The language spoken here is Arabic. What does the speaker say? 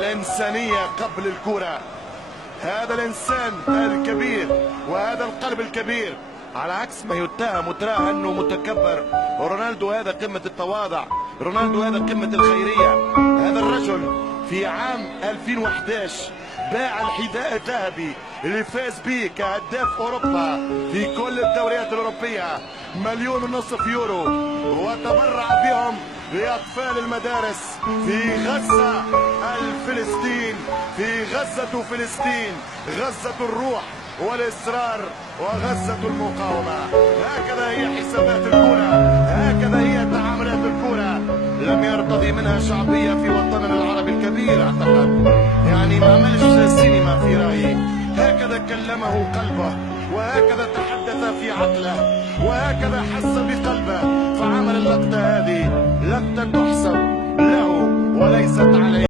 الإنسانية قبل الكرة. هذا الإنسان الكبير وهذا القلب الكبير، على عكس ما يتهم وتراه أنه متكبر. رونالدو هذا قمة التواضع، رونالدو هذا قمة الخيرية. هذا الرجل في عام 2011 باع الحذاء الذهبي اللي فاز به كهداف اوروبا في كل الدوريات الاوروبيه 1.5 مليون يورو، وتبرع بهم لاطفال المدارس في غزه الفلسطين، في غزه فلسطين، غزه الروح والاصرار وغزه المقاومه. هكذا هي حسابات الكره، هكذا هي تعاملات الكره. لم يرتضي منها شعبيه في وطننا العربي الكبير، اعتقد يعني ما عملش سينما في رايي. هكذا كلمه قلبه، وهكذا تحدث في عقله، وهكذا حس بقلبه، فعمل اللقطه هذه لقطه تحسب له وليست عليه.